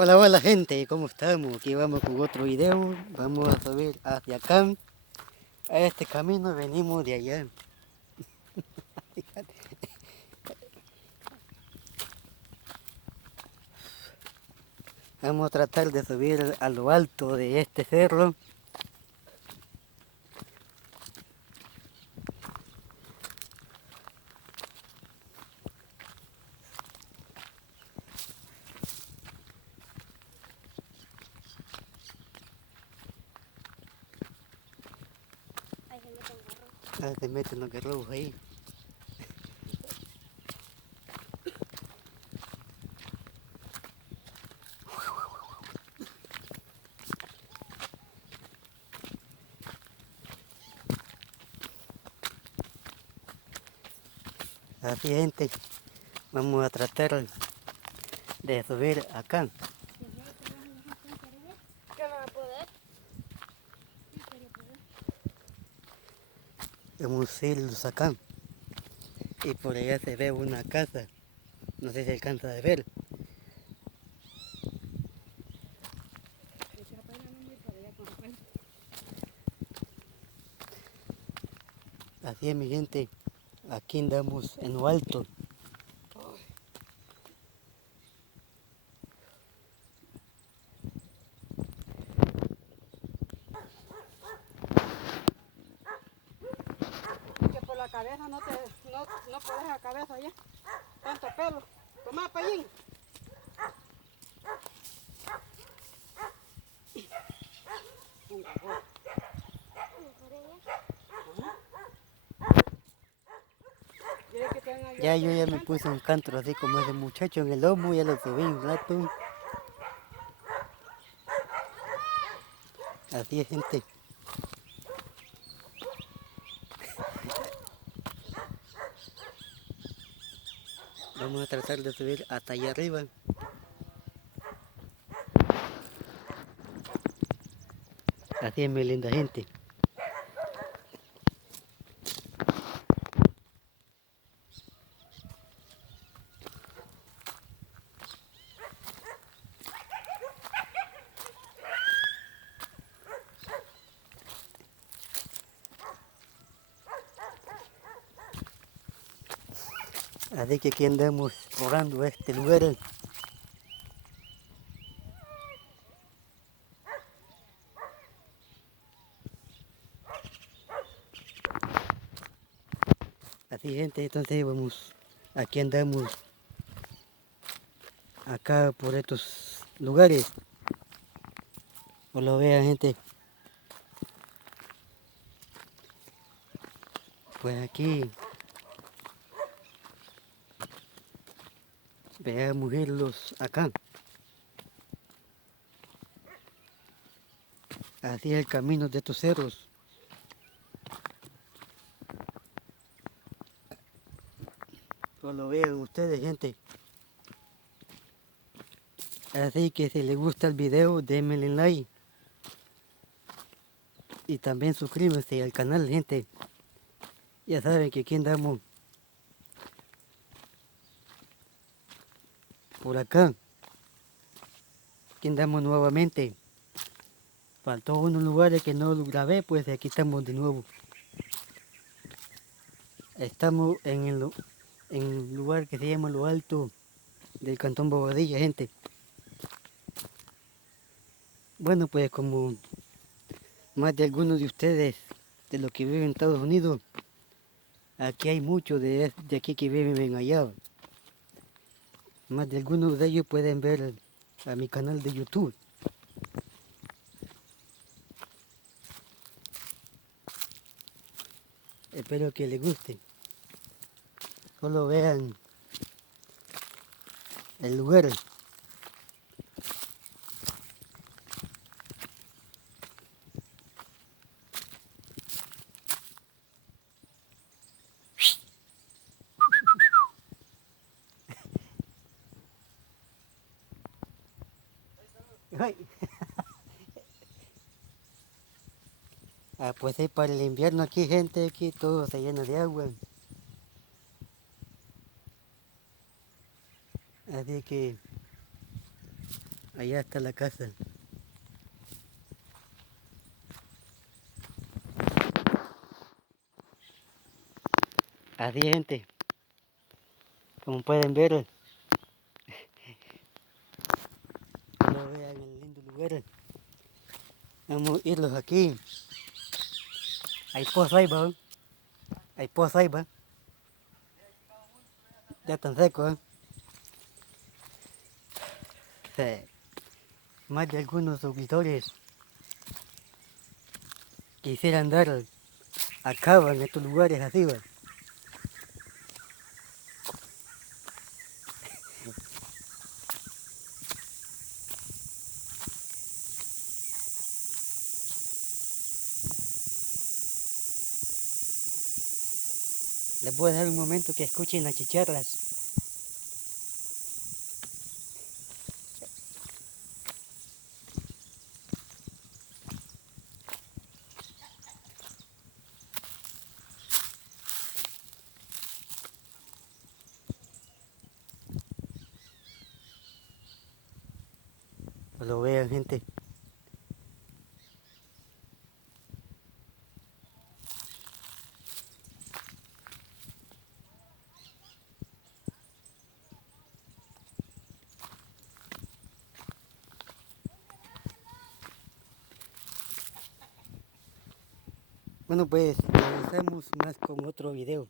Hola, hola gente, ¿cómo estamos? Aquí vamos con otro video. Vamos a subir hacia acá. A este camino venimos de allá. Vamos a tratar de subir a lo alto de este cerro. Ah, se meten los garrobos ahí. Así gente, vamos a tratar de subir acá. ¿Qué no va a poder? Vamos a irlos acá. Y por allá se ve una casa. No sé si alcanza a ver. Así es mi gente. Aquí andamos en lo alto. Que por la cabeza no puedes la cabeza ya. Tanto pelo. Toma, payín. ¿Quieres que te hagan ayudar? Ya yo ya me puse un canto así como ese muchacho en el lomo, ya lo subí un rato. Así es gente. Vamos a tratar de subir hasta allá arriba. Así es mi linda gente. Así que aquí andamos explorando este lugar. Así gente, entonces vamos, aquí andamos, acá por estos lugares. O lo vean gente. Pues aquí, veamos irlos acá. Así es el camino de estos cerros. Lo vean ustedes gente. Así que si les gusta el video, denme like. Y también suscríbanse al canal gente. Ya saben que aquí andamos por acá. Aquí andamos nuevamente. Faltó unos lugares que no lo grabé, pues aquí estamos de nuevo. Estamos en un lugar que se llama Lo Alto del Cantón Bobadilla, gente. Bueno, pues como más de algunos de ustedes, de los que viven en Estados Unidos, aquí hay muchos de aquí que viven allá. Más de algunos de ellos pueden ver a mi canal de YouTube. Espero que les guste. Solo vean el lugar. Ay. Ah, pues es para el invierno aquí, gente, aquí todo se llena de agua. Así que Allá está la casa. Así, gente. Como pueden ver, no vean el lindo lugar. Vamos a irlos aquí. Hay pozo ahí, va. Hay pozo ahí, va. Ya están secos, ¿eh? Sí. Más de algunos suscriptores quisieran dar a cabo en estos lugares así, va. Les voy a dar un momento que escuchen las chicharras. Lo vean, gente. Bueno, pues, regresamos más con otro video.